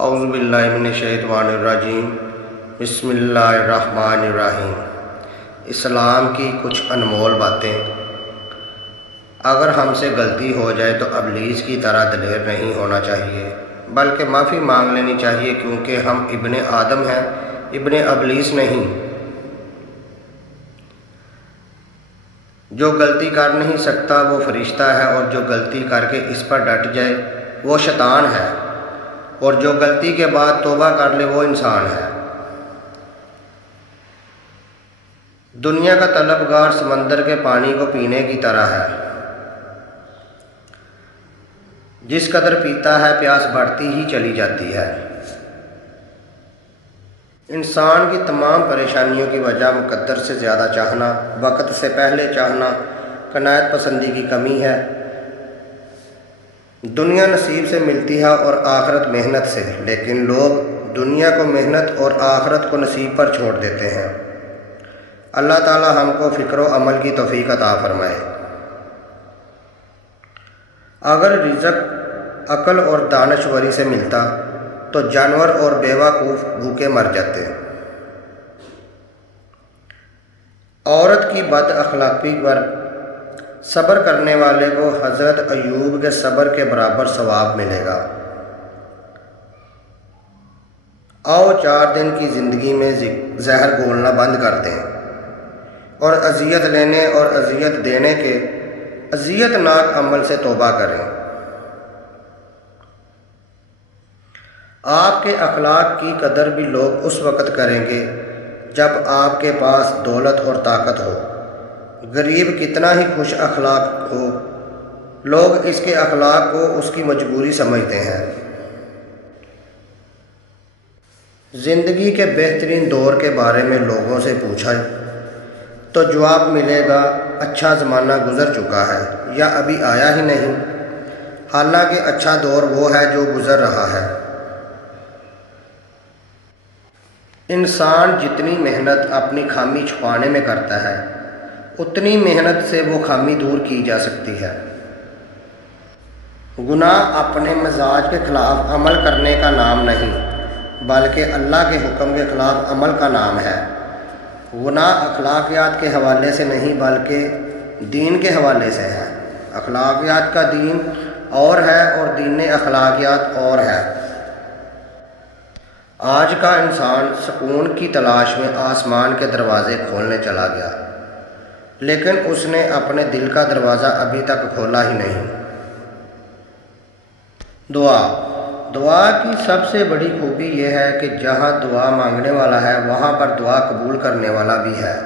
اعوذ باللہ من الشیطان الرجیم بسم اللہ الرحمن الرحیم۔ اسلام کی کچھ انمول باتیں۔ اگر ہم سے غلطی ہو جائے تو ابلیس کی طرح دلیر نہیں ہونا چاہیے، بلکہ معافی مانگ لینی چاہیے، کیونکہ ہم ابن آدم ہیں، ابن ابلیس نہیں۔ جو غلطی کر نہیں سکتا وہ فرشتہ ہے، اور جو غلطی کر کے اس پر ڈٹ جائے وہ شیطان ہے، اور جو غلطی کے بعد توبہ کر لے وہ انسان ہے۔ دنیا کا طلبگار سمندر کے پانی کو پینے کی طرح ہے، جس قدر پیتا ہے پیاس بڑھتی ہی چلی جاتی ہے۔ انسان کی تمام پریشانیوں کی وجہ مقدر سے زیادہ چاہنا، وقت سے پہلے چاہنا، قناعت پسندی کی کمی ہے۔ دنیا نصیب سے ملتی ہے اور آخرت محنت سے، لیکن لوگ دنیا کو محنت اور آخرت کو نصیب پر چھوڑ دیتے ہیں۔ اللہ تعالی ہم کو فکر و عمل کی توفیق عطا فرمائے۔ اگر رزق عقل اور دانشوری سے ملتا تو جانور اور بیوقوف بھوکے مر جاتے۔ عورت کی بد اخلاقی پر صبر کرنے والے کو حضرت ایوب کے صبر کے برابر ثواب ملے گا۔ آؤ 4 دن کی زندگی میں زہر گھولنا بند کر دیں، اور اذیت لینے اور اذیت دینے کے اذیت ناک عمل سے توبہ کریں۔ آپ کے اخلاق کی قدر بھی لوگ اس وقت کریں گے جب آپ کے پاس دولت اور طاقت ہو۔ غریب کتنا ہی خوش اخلاق ہو، لوگ اس کے اخلاق کو اس کی مجبوری سمجھتے ہیں۔ زندگی کے بہترین دور کے بارے میں لوگوں سے پوچھا تو جواب ملے گا اچھا زمانہ گزر چکا ہے، یا ابھی آیا ہی نہیں۔ حالانکہ اچھا دور وہ ہے جو گزر رہا ہے۔ انسان جتنی محنت اپنی خامی چھپانے میں کرتا ہے، اتنی محنت سے وہ خامی دور کی جا سکتی ہے۔ گناہ اپنے مزاج کے خلاف عمل کرنے کا نام نہیں، بلکہ اللہ کے حکم کے خلاف عمل کا نام ہے۔ گناہ اخلاقیات کے حوالے سے نہیں بلکہ دین کے حوالے سے ہے۔ اخلاقیات کا دین اور ہے اور دین اخلاقیات اور ہے۔ آج کا انسان سکون کی تلاش میں آسمان کے دروازے کھولنے چلا گیا، لیکن اس نے اپنے دل کا دروازہ ابھی تک کھولا ہی نہیں۔ دعا کی سب سے بڑی خوبی یہ ہے کہ جہاں دعا مانگنے والا ہے وہاں پر دعا قبول کرنے والا بھی ہے۔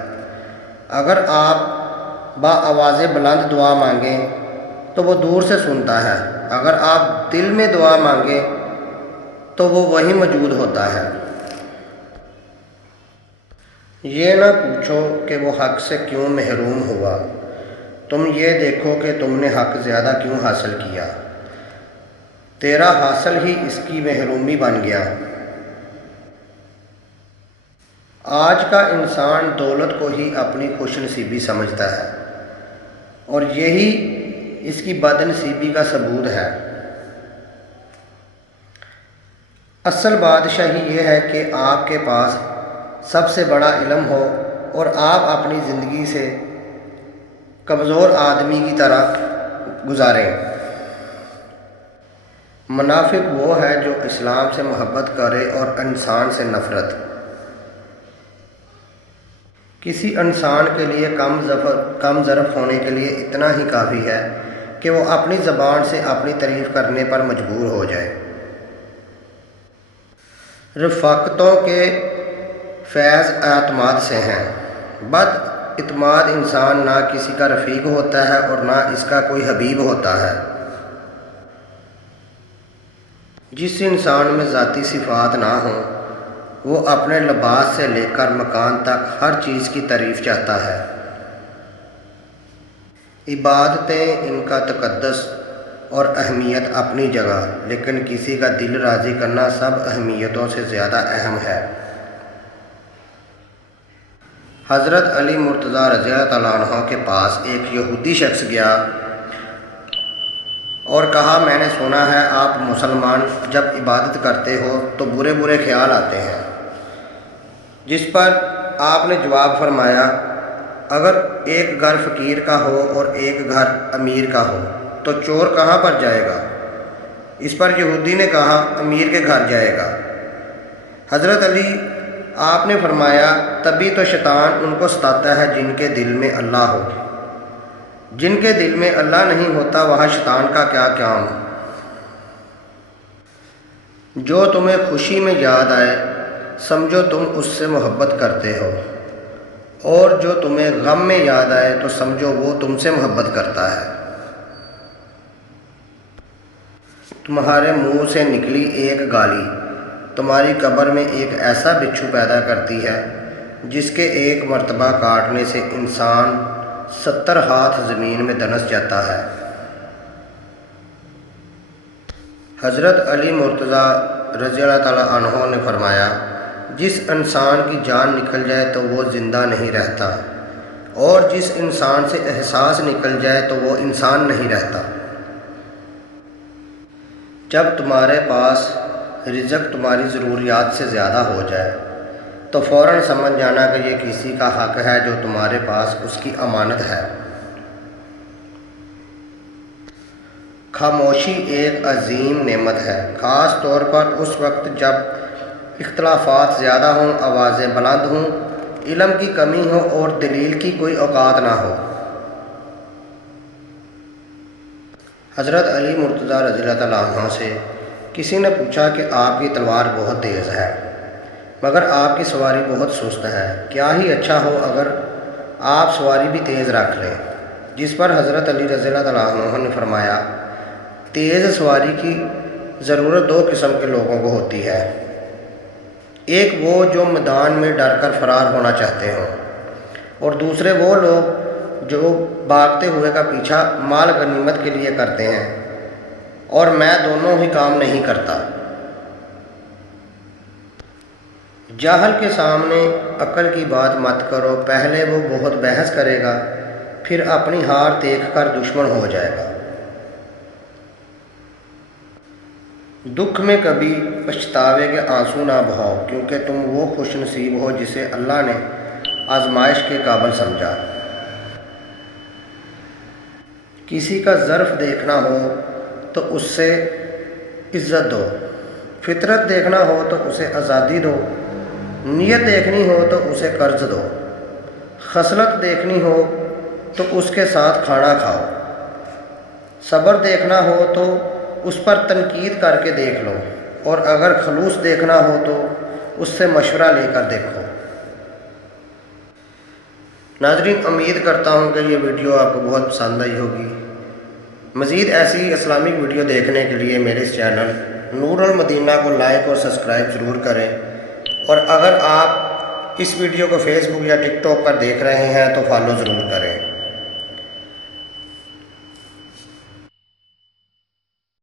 اگر آپ بآواز بلند دعا مانگیں تو وہ دور سے سنتا ہے، اگر آپ دل میں دعا مانگیں تو وہ وہیں موجود ہوتا ہے۔ یہ نہ پوچھو کہ وہ حق سے کیوں محروم ہوا، تم یہ دیکھو کہ تم نے حق زیادہ کیوں حاصل کیا۔ تیرا حاصل ہی اس کی محرومی بن گیا۔ آج کا انسان دولت کو ہی اپنی خوش نصیبی سمجھتا ہے، اور یہی اس کی بد نصیبی کا ثبوت ہے۔ اصل بادشاہی یہ ہے کہ آپ کے پاس سب سے بڑا علم ہو اور آپ اپنی زندگی سے کمزور آدمی کی طرح گزاریں۔ منافق وہ ہے جو اسلام سے محبت کرے اور انسان سے نفرت۔ کسی انسان کے لیے کم ظرف ہونے کے لیے اتنا ہی کافی ہے کہ وہ اپنی زبان سے اپنی تعریف کرنے پر مجبور ہو جائے۔ رفاقتوں کے فیض اعتماد سے ہیں۔ بد اعتماد انسان نہ کسی کا رفیق ہوتا ہے اور نہ اس کا کوئی حبیب ہوتا ہے۔ جس انسان میں ذاتی صفات نہ ہوں وہ اپنے لباس سے لے کر مکان تک ہر چیز کی تعریف چاہتا ہے۔ عبادتیں ان کا تقدس اور اہمیت اپنی جگہ، لیکن کسی کا دل راضی کرنا سب اہمیتوں سے زیادہ اہم ہے۔ حضرت علی مرتضیٰ رضی اللہ تعالیٰ عنہ کے پاس ایک یہودی شخص گیا اور کہا میں نے سنا ہے آپ مسلمان جب عبادت کرتے ہو تو برے برے خیال آتے ہیں، جس پر آپ نے جواب فرمایا اگر ایک گھر فقیر کا ہو اور ایک گھر امیر کا ہو تو چور کہاں پر جائے گا؟ اس پر یہودی نے کہا امیر کے گھر جائے گا۔ حضرت علی آپ نے فرمایا تبھی تو شیطان ان کو ستاتا ہے جن کے دل میں اللہ ہو، جن کے دل میں اللہ نہیں ہوتا وہاں شیطان کا کیا کام؟ جو تمہیں خوشی میں یاد آئے سمجھو تم اس سے محبت کرتے ہو، اور جو تمہیں غم میں یاد آئے تو سمجھو وہ تم سے محبت کرتا ہے۔ تمہارے منہ سے نکلی ایک گالی تمہاری قبر میں ایک ایسا بچھو پیدا کرتی ہے جس کے ایک مرتبہ کاٹنے سے انسان 70 ہاتھ زمین میں دنس جاتا ہے۔ حضرت علی مرتضیٰ رضی اللہ تعالیٰ عنہ نے فرمایا جس انسان کی جان نکل جائے تو وہ زندہ نہیں رہتا، اور جس انسان سے احساس نکل جائے تو وہ انسان نہیں رہتا۔ جب تمہارے پاس رزق تمہاری ضروریات سے زیادہ ہو جائے تو فوراً سمجھ جانا کہ یہ کسی کا حق ہے جو تمہارے پاس اس کی امانت ہے۔ خاموشی ایک عظیم نعمت ہے، خاص طور پر اس وقت جب اختلافات زیادہ ہوں، آوازیں بلند ہوں، علم کی کمی ہو اور دلیل کی کوئی اوقات نہ ہو۔ حضرت علی مرتضیٰ رضی اللہ تعالیٰ عنہ سے کسی نے پوچھا کہ آپ کی تلوار بہت تیز ہے مگر آپ کی سواری بہت سست ہے، کیا ہی اچھا ہو اگر آپ سواری بھی تیز رکھ لیں؟ جس پر حضرت علی رضی اللہ تعالیٰ عنہ نے فرمایا تیز سواری کی ضرورت 2 قسم کے لوگوں کو ہوتی ہے، ایک وہ جو میدان میں ڈر کر فرار ہونا چاہتے ہوں، اور دوسرے وہ لوگ جو بھاگتے ہوئے کا پیچھا مال غنیمت کے لیے کرتے ہیں، اور میں دونوں ہی کام نہیں کرتا۔ جاہل کے سامنے عقل کی بات مت کرو، پہلے وہ بہت بحث کرے گا پھر اپنی ہار دیکھ کر دشمن ہو جائے گا۔ دکھ میں کبھی پچھتاوے کے آنسو نہ بہاؤ، کیونکہ تم وہ خوش نصیب ہو جسے اللہ نے آزمائش کے قابل سمجھا۔ کسی کا ظرف دیکھنا ہو تو اس سے عزت دو، فطرت دیکھنا ہو تو اسے آزادی دو، نیت دیکھنی ہو تو اسے قرض دو، خصلت دیکھنی ہو تو اس کے ساتھ کھانا کھاؤ، صبر دیکھنا ہو تو اس پر تنقید کر کے دیکھ لو، اور اگر خلوص دیکھنا ہو تو اس سے مشورہ لے کر دیکھو۔ ناظرین، امید کرتا ہوں کہ یہ ویڈیو آپ کو بہت پسند آئی ہوگی۔ مزید ایسی اسلامک ویڈیو دیکھنے کے لیے میرے اس چینل نور المدینہ کو لائک اور سبسکرائب ضرور کریں، اور اگر آپ اس ویڈیو کو فیس بک یا ٹک ٹاک پر دیکھ رہے ہیں تو فالو ضرور کریں۔